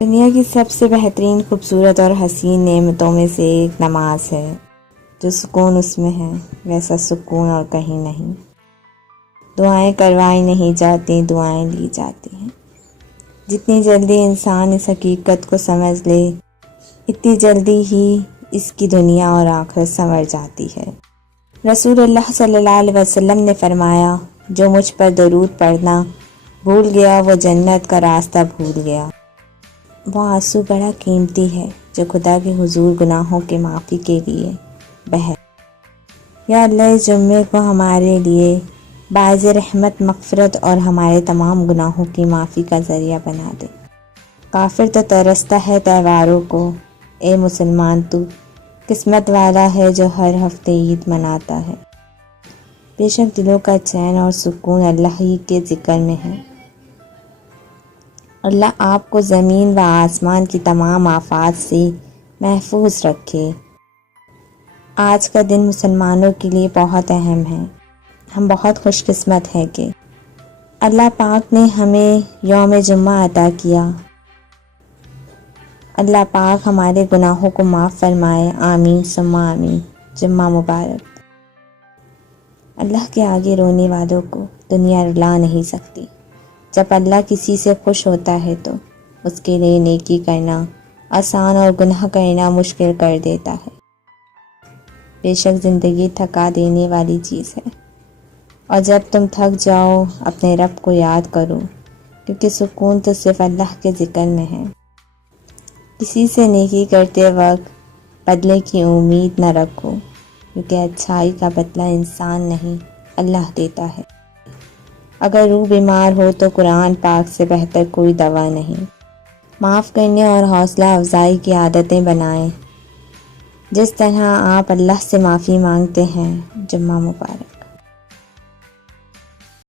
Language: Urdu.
دنیا کی سب سے بہترین، خوبصورت اور حسین نعمتوں میں سے ایک نماز ہے۔ جو سکون اس میں ہے ویسا سکون اور کہیں نہیں۔ دعائیں کروائی نہیں جاتی، دعائیں لی جاتی ہیں۔ جتنی جلدی انسان اس حقیقت کو سمجھ لے، اتنی جلدی ہی اس کی دنیا اور آخرت سنور جاتی ہے۔ رسول اللہ صلی اللہ علیہ وسلم نے فرمایا، جو مجھ پر درود پڑھنا بھول گیا وہ جنت کا راستہ بھول گیا۔ وہ آنسو بڑا قیمتی ہے جو خدا کے حضور گناہوں کے معافی کے لیے بہہ۔ یا اللہ، اس جمعے کو ہمارے لیے باعث رحمت، مغفرت اور ہمارے تمام گناہوں کی معافی کا ذریعہ بنا دے۔ کافر تو ترستا ہے تہواروں کو، اے مسلمان تو قسمت والا ہے جو ہر ہفتے عید مناتا ہے۔ بے شک دلوں کا چین اور سکون اللہ ہی کے ذکر میں ہے۔ اللہ آپ کو زمین و آسمان کی تمام آفات سے محفوظ رکھے۔ آج کا دن مسلمانوں کے لیے بہت اہم ہے۔ ہم بہت خوش قسمت ہیں کہ اللہ پاک نے ہمیں یوم جمعہ عطا کیا۔ اللہ پاک ہمارے گناہوں کو معاف فرمائے، آمین ثم آمین۔ جمعہ مبارک۔ اللہ کے آگے رونے والوں کو دنیا رلا نہیں سکتی۔ جب اللہ کسی سے خوش ہوتا ہے تو اس کے لیے نیکی کرنا آسان اور گناہ کرنا مشکل کر دیتا ہے۔ بے شک زندگی تھکا دینے والی چیز ہے، اور جب تم تھک جاؤ اپنے رب کو یاد کرو، کیونکہ سکون تو صرف اللہ کے ذکر میں ہے۔ کسی سے نیکی کرتے وقت بدلے کی امید نہ رکھو، کیونکہ اچھائی کا بدلہ انسان نہیں اللہ دیتا ہے۔ اگر روح بیمار ہو تو قرآن پاک سے بہتر کوئی دوا نہیں۔ معاف کرنے اور حوصلہ افزائی کی عادتیں بنائیں، جس طرح آپ اللہ سے معافی مانگتے ہیں۔ جمعہ مبارک۔